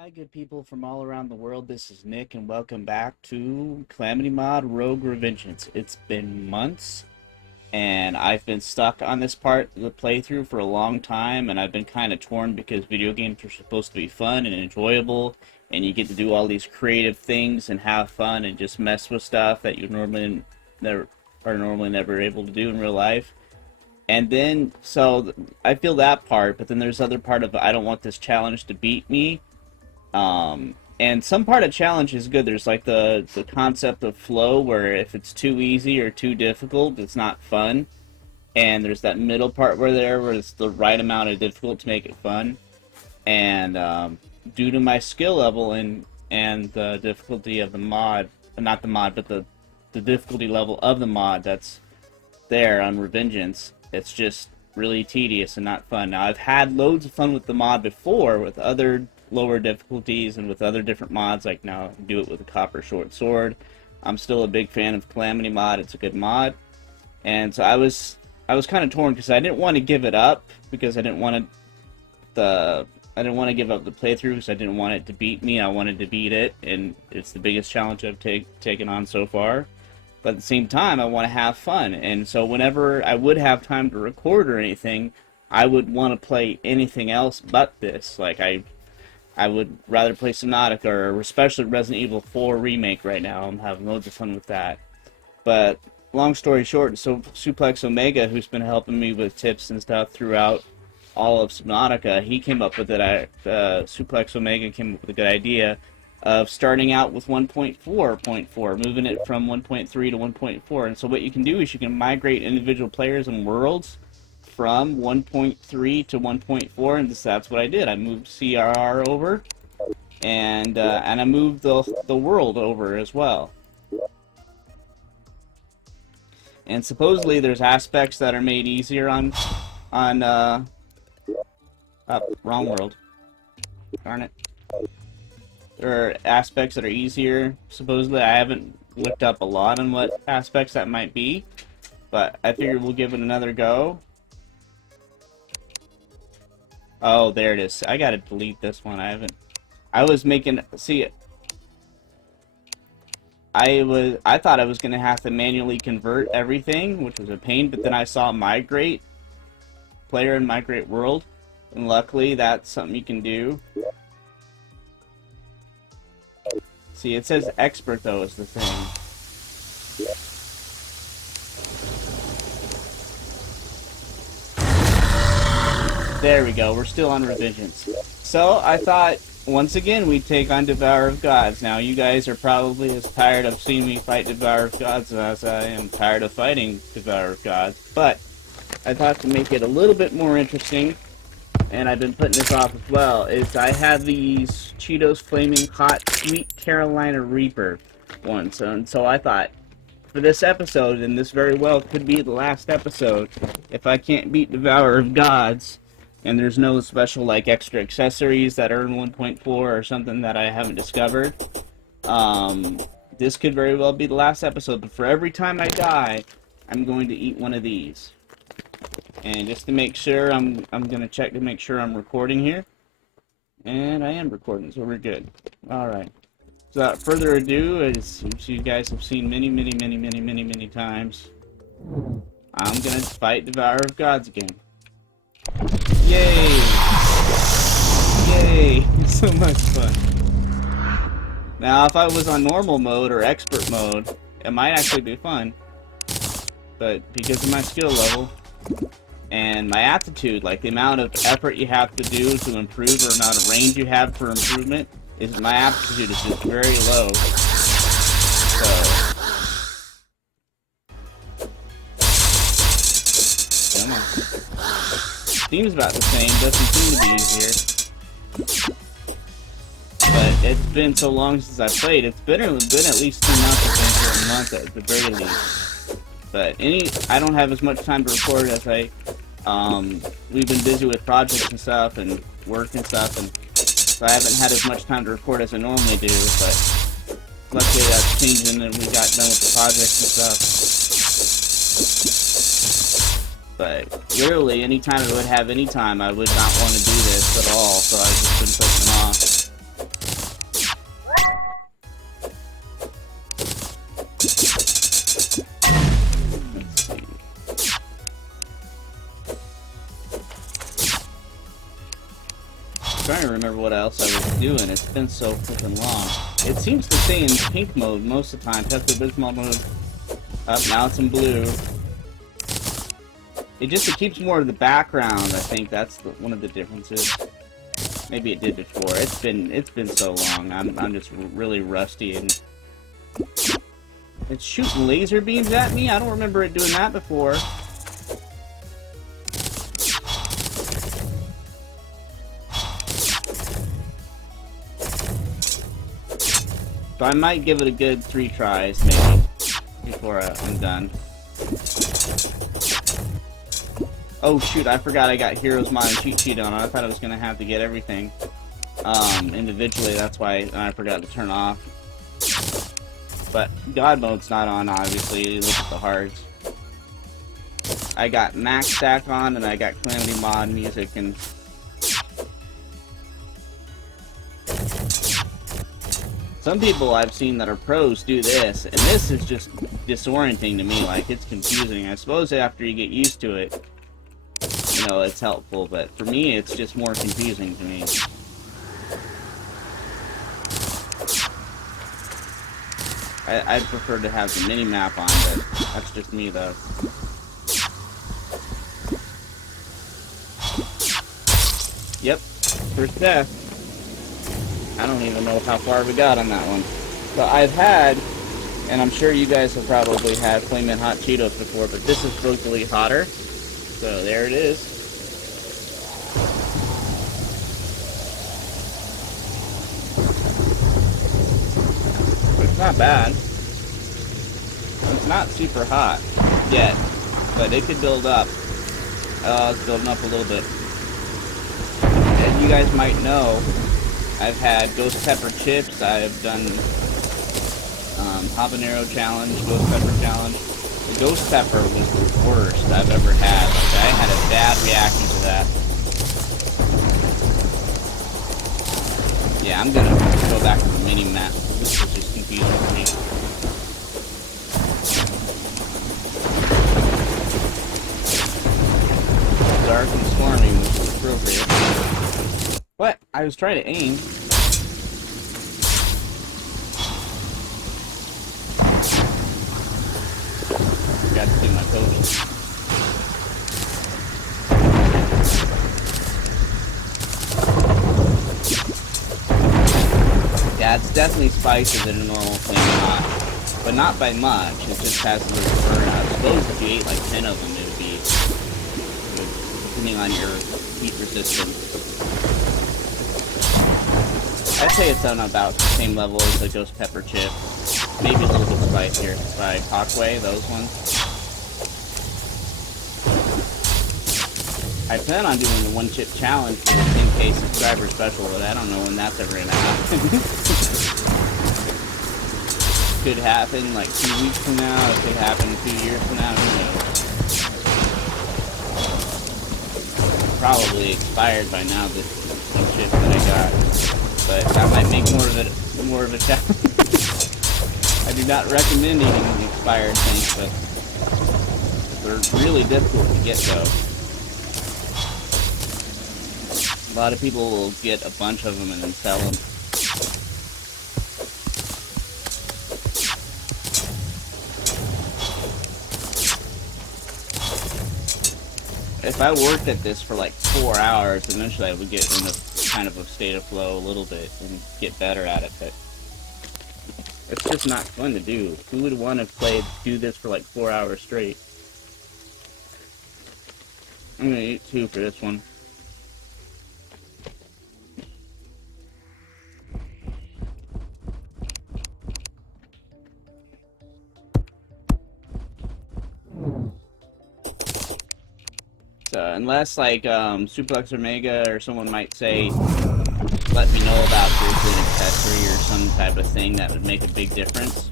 Hi, good people from all around the world. This is Nick, and welcome back to Calamity Mod Rogue Revengeance. It's been months, and I've been stuck on this part of the playthrough for a long time, and I've been kind of torn because video games are supposed to be fun and enjoyable, and you get to do all these creative things and have fun and just mess with stuff that you normally never able to do in real life. And then, so I feel that part, but then there's other part of I don't want this challenge to beat me. And some part of challenge is good. There's like the concept of flow, where if it's too easy or too difficult, it's not fun. And there's that middle part where it's the right amount of difficult to make it fun. And due to my skill level and the difficulty of the mod, not the mod, but the difficulty level of the mod that's there on Revengeance, it's just really tedious and not fun. Now, I've had loads of fun with the mod before with other lower difficulties and with other different mods, like now I can do it with a copper short sword. I'm still a big fan of Calamity Mod. It's a good mod. And so I was kind of torn because I didn't want to give it up because I didn't want to give up the playthrough because I didn't want it to beat me. I wanted to beat it, and it's the biggest challenge I've taken on so far. But at the same time, I want to have fun, and so whenever I would have time to record or anything, I would want to play anything else but this. Like, I would rather play Subnautica, or especially Resident Evil 4 Remake right now. I'm having loads of fun with that. But, long story short, so Suplex Omega, who's been helping me with tips and stuff throughout all of Subnautica, he came up with it. Suplex Omega came up with a good idea of starting out with 1.4.4, moving it from 1.3 to 1.4. And so what you can do is you can migrate individual players and worlds from 1.3 to 1.4, and that's what I did. I moved CRR over, and I moved the world over as well. And supposedly there's aspects that are made easier on wrong world. Darn it. There are aspects that are easier. Supposedly, I haven't looked up a lot on what aspects that might be, but I figured we'll give it another go. Oh, there it is. I gotta delete this one. I was making, see, I thought I was gonna have to manually convert everything, which was a pain, but then I saw migrate, player and migrate world, and luckily that's something you can do. See, it says expert, though, is the thing. There we go. We're still on Revengeance. So, I thought, once again, we'd take on Devourer of Gods. Now, you guys are probably as tired of seeing me fight Devourer of Gods as I am tired of fighting Devourer of Gods. But, I thought to make it a little bit more interesting, and I've been putting this off as well, is I have these Cheetos Flaming Hot Sweet Carolina Reaper ones. And so I thought, for this episode, and this very well could be the last episode, if I can't beat Devourer of Gods, and there's no special, like, extra accessories that are in 1.4 or something that I haven't discovered, this could very well be the last episode. But for every time I die, I'm going to eat one of these. And just to make sure, I'm going to check to make sure I'm recording here. And I am recording, so we're good. Alright. So without further ado, as you guys have seen many times, I'm going to fight Devourer of Gods again. Yay! Yay! So much fun. Now, if I was on normal mode or expert mode, it might actually be fun. But because of my skill level and my aptitude, like the amount of effort you have to do to improve or amount of range you have for improvement, my aptitude is just very low. So, come on. Seems about the same, doesn't seem to be easier. But it's been so long since I played, it's been at least 2 months, I think, or a month at the very least. But I don't have as much time to record as we've been busy with projects and stuff and work and stuff, and so I haven't had as much time to record as I normally do, but luckily that's changing and we got done with the projects and stuff. But literally, anytime I would have any time, I would not want to do this at all, so I've just been putting them off. remember what else I was doing. It's been so freaking long. It seems to stay in pink mode most of the time. Pepto-Bismol mode. Up, now it's in blue. It keeps more of the background. I think that's one of the differences. Maybe it did before. It's been so long. I'm just really rusty, and it's shooting laser beams at me. I don't remember it doing that before. So I might give it a good 3 tries, maybe, before I'm done. Oh shoot, I forgot I got Heroes Mod and Cheat Sheet on. I thought I was going to have to get everything individually. That's why I forgot to turn off. But God Mode's not on, obviously. Look at the hearts. I got Max Stack on, and I got Calamity Mod music, and some people I've seen that are pros do this, and this is just disorienting to me. Like, it's confusing. I suppose after you get used to it, you know, it's helpful, but for me, it's just more confusing to me. I'd prefer to have the mini-map on, but that's just me, though. Yep, first death. I don't even know how far we got on that one. So I've had, and I'm sure you guys have probably had Flamin' Hot Cheetos before, but this is brutally hotter. So there it is. It's not bad. It's not super hot yet, but it could build up. It's building up a little bit. As you guys might know, I've had Ghost Pepper Chips, I've done Habanero Challenge, Ghost Pepper Challenge. The Ghost Pepper was the worst I've ever had. Like, I had a bad reaction to that. Yeah, I'm gonna go back to the mini-map. This is just confusing for me. Dark and stormy, which is appropriate. What? I was trying to aim. Forgot to do my potion. Yeah, it's definitely spicier than a normal Flamin' Hot, but not by much. It just has a little burnout. I suppose if you ate like 10 of them, it would be, depending on your heat resistance. I'd say it's on about the same level as the Ghost Pepper Chip. Maybe a little bit spicier. By Parkway, those ones. I plan on doing the 1-chip challenge for the 10K subscriber special, but I don't know when that's ever gonna happen. Could happen like 2 weeks from now, it could happen 2 years from now, who knows. Probably expired by now, this 1-chip that I got. But that might make more of a challenge. I do not recommend eating expired things, but they're really difficult to get, though. A lot of people will get a bunch of them and then sell them. If I worked at this for like 4 hours, eventually I would get in a kind of a state of flow a little bit and get better at it, but it's just not fun to do. Who would want to do this for like 4 hours straight? I'm gonna eat 2 for this one. So, unless like Suplex or Mega or someone might say, let me know about this an accessory or some type of thing that would make a big difference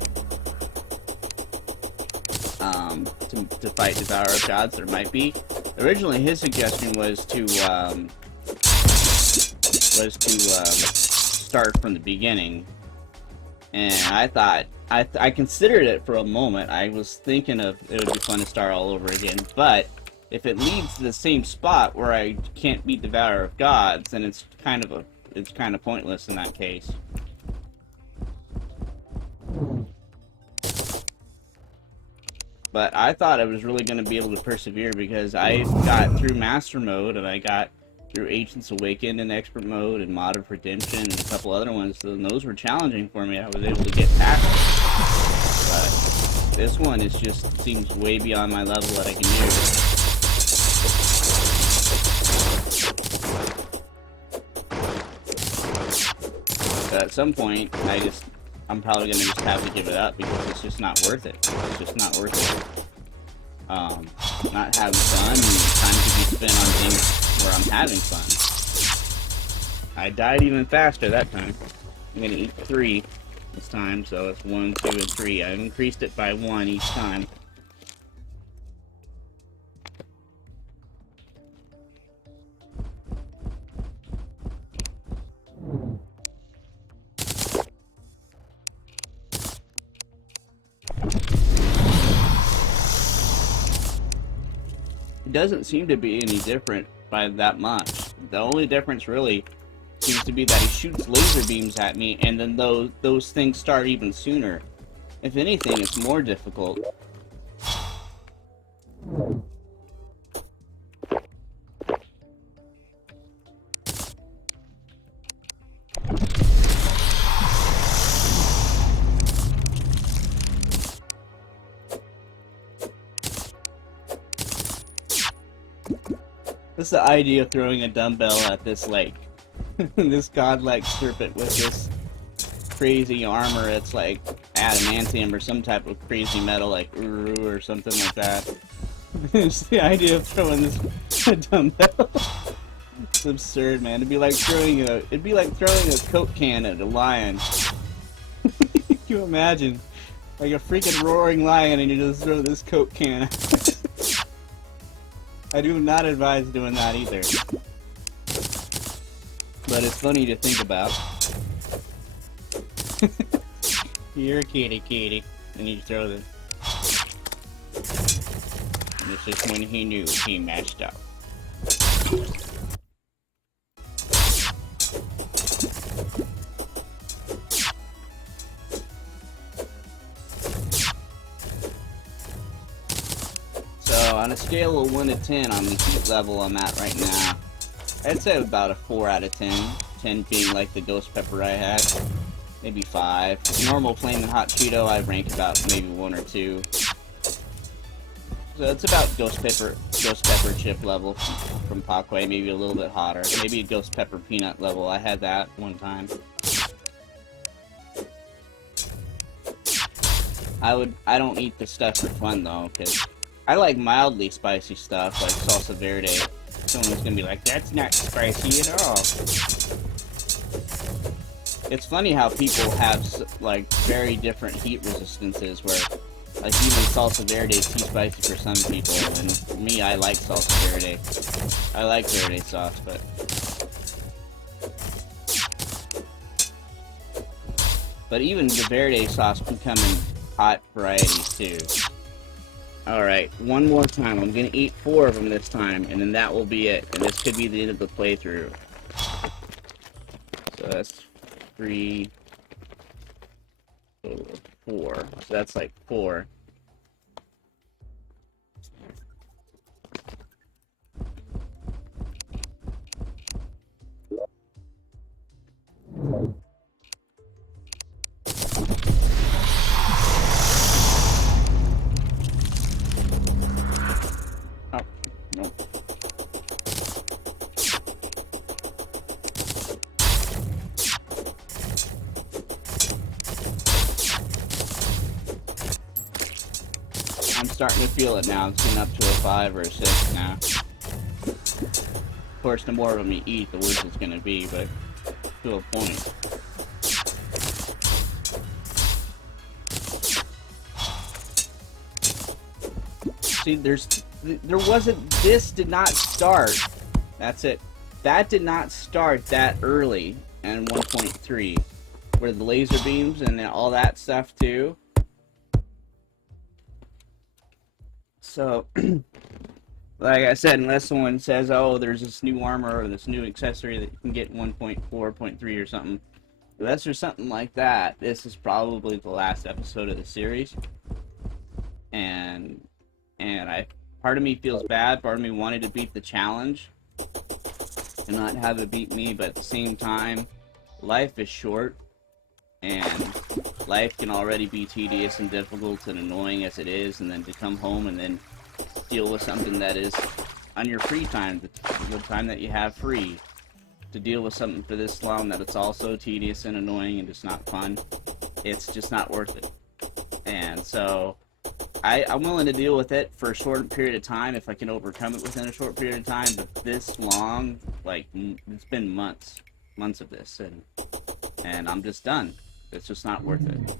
to fight Devourer of Gods, there might be. Originally, his suggestion was to start from the beginning, and I thought I considered it for a moment. I was thinking of it would be fun to start all over again, but if it leads to the same spot where I can't beat Devourer of Gods, then it's kind of a it's kind of pointless in that case. But I thought I was really going to be able to persevere because I got through Master Mode and I got through Ancients Awakened in Expert Mode and Mod of Redemption and a couple other ones. So those were challenging for me. I was able to get past it. But this one is just seems way beyond my level that I can do. But at some point, I'm probably going to just have to give it up because it's just not worth it. It's just not worth it. Not having fun and time to be spent on things where I'm having fun. I died even faster that time. I'm going to eat 3 this time, so it's 1, 2, and 3. I increased it by 1 each time. It doesn't seem to be any different by that much. The only difference really seems to be that he shoots laser beams at me, and then those things start even sooner. If anything, it's more difficult. What's the idea of throwing a dumbbell at this lake? This godlike serpent with this crazy armor. It's like adamantium or some type of crazy metal, like Uru or something like that. It's the idea of throwing this a dumbbell. It's absurd, man. It'd be like throwing a Coke can at a lion. Can you imagine? Like a freaking roaring lion, and you just throw this Coke can. I do not advise doing that either. But it's funny to think about. You're a kitty. And you throw this. This is when he knew he messed up. So, on a scale of 1 to 10 on the heat level I'm at right now, I'd say about a 4 out of 10. 10 being like the ghost pepper I had. Maybe 5. Normal flaming hot Cheeto, I rank about maybe 1 or 2. So it's about ghost pepper chip level from Parkway, maybe a little bit hotter. Maybe a ghost pepper peanut level. I had that one time. I don't eat the stuff for fun though, because I like mildly spicy stuff like salsa verde. Someone's gonna be like, that's not spicy at all. It's funny how people have like very different heat resistances where like even salsa verde is too spicy for some people, and me, I like salsa verde. I like verde sauce, but even the verde sauce can come in hot varieties too. Alright, one more time. I'm gonna eat 4 of them this time, and then that will be it. And this could be the end of the playthrough. So that's 3, 4. So that's like 4. Oh, no. I'm starting to feel it now. It's getting up to a 5 or a 6 now. Of course, the more of them you eat, the worse it's going to be, but to a point. See, there wasn't, this did not start. That's it. That did not start that early in 1.3, where the laser beams and all that stuff too. So, Like I said, unless someone says, oh, there's this new armor or this new accessory that you can get in 1.4.3 or something, unless there's something like that, this is probably the last episode of the series. And part of me feels bad, part of me wanted to beat the challenge and not have it beat me, but at the same time, life is short, and life can already be tedious and difficult and annoying as it is, and then to come home and then deal with something that is on your free time, the time that you have free, to deal with something for this long that it's also tedious and annoying and just not fun, it's just not worth it. And so I'm willing to deal with it for a short period of time if I can overcome it within a short period of time, but this long, like, it's been months of this, and I'm just done. It's just not worth it.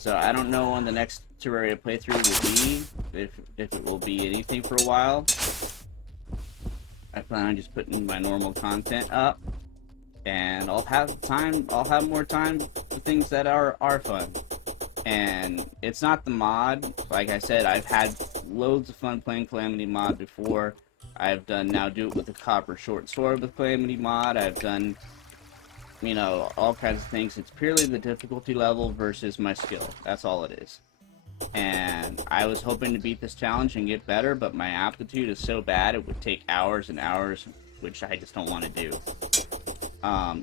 So I don't know when the next Terraria playthrough will be, if it will be anything for a while. I plan on just putting my normal content up, and I'll have more time for things that are fun. And it's not the mod. Like I said, I've had loads of fun playing Calamity Mod before. I've done Now Do It With a Copper Short Sword with Calamity Mod. I've done, you know, all kinds of things. It's purely the difficulty level versus my skill. That's all it is. And I was hoping to beat this challenge and get better, but my aptitude is so bad it would take hours and hours, which I just don't want to do.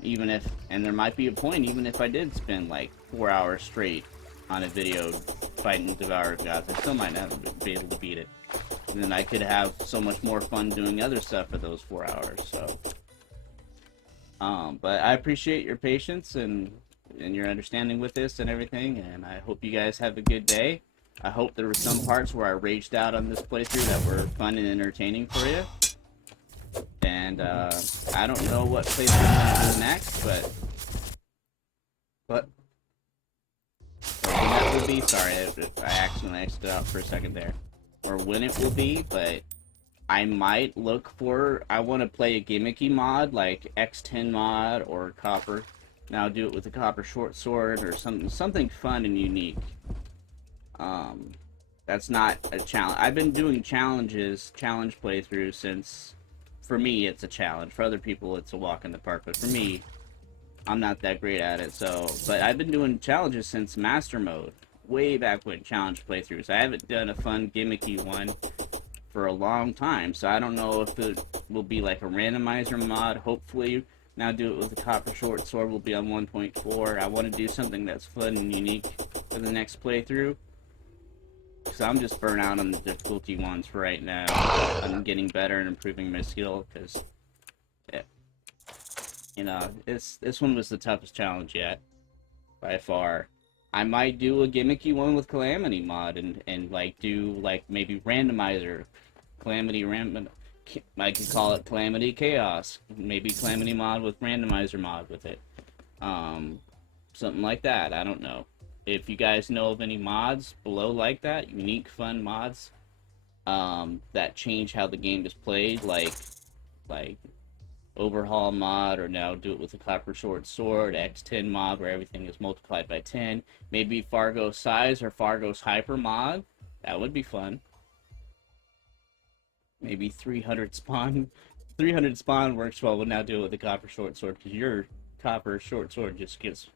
Even if, and there might be a point, even if I did spend like 4 hours straight on a video fighting Devourer Gods, I still might not be able to beat it. And then I could have so much more fun doing other stuff for those 4 hours, so. But I appreciate your patience and your understanding with this and everything, and I hope you guys have a good day. I hope there were some parts where I raged out on this playthrough that were fun and entertaining for you. And, I don't know what playthrough I'm going to do next, but when that will be, sorry, I accidentally exited out for a second there. Or when it will be, but I might look for, I want to play a gimmicky mod, like X10 mod or Copper. Now Do It With a Copper Short Sword or something fun and unique. That's not a challenge. I've been doing challenge playthroughs since, for me, it's a challenge. For other people, it's a walk in the park. But for me, I'm not that great at it. So, but I've been doing challenges since Master Mode, way back when challenge playthroughs. I haven't done a fun gimmicky one for a long time. So I don't know if it will be like a randomizer mod. Hopefully, Now Do It With a Copper Short Sword will be on 1.4. I want to do something that's fun and unique for the next playthrough. Because I'm just burnt out on the difficulty ones for right now. I'm getting better and improving my skill, because, you know, this one was the toughest challenge yet, by far. I might do a gimmicky one with Calamity Mod, and like, do, like, maybe randomizer. I could call it Calamity Chaos. Maybe Calamity Mod with randomizer mod with it. Something like that, I don't know. If you guys know of any mods below like that, unique, fun mods, that change how the game is played, like Overhaul mod, or Now Do It With a Copper Short Sword, X10 mod, where everything is multiplied by 10, maybe Fargos Size or Fargos Hyper mod, that would be fun. Maybe 300 spawn. 300 spawn works well with Now Do It With a Copper Short Sword, because your Copper Short Sword just gets,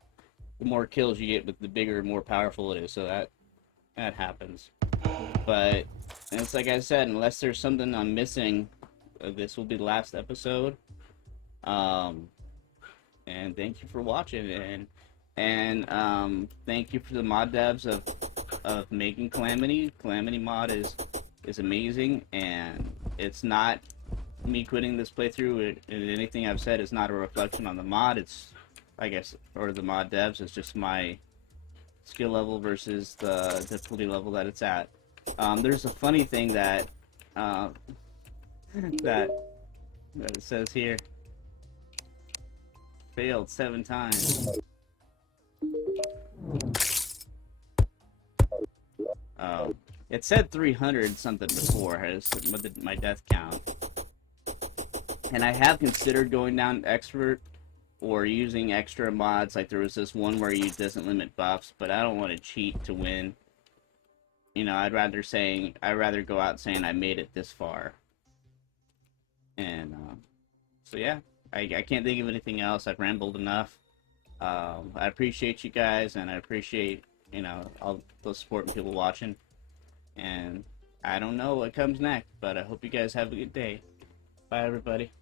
the more kills you get, with the bigger and more powerful it is, so that happens. But it's like I said, unless there's something I'm missing, this will be the last episode. And thank you for watching, and thank you for the mod devs of making Calamity. Calamity Mod is amazing, and it's not me quitting this playthrough, and anything I've said is not a reflection on the mod. It's, I guess, or the mod devs. It's just my skill level versus the difficulty level that it's at. There's a funny thing that that it says here. Failed 7 times. Oh, it said 300 something before with my death count, and I have considered going down expert or using extra mods. Like there was this one where you doesn't limit buffs, but I don't want to cheat to win. You know, I'd rather go out saying I made it this far. And so yeah, I can't think of anything else. I've rambled enough. I appreciate you guys, and I appreciate, all the support and people watching. And I don't know what comes next, but I hope you guys have a good day. Bye, everybody.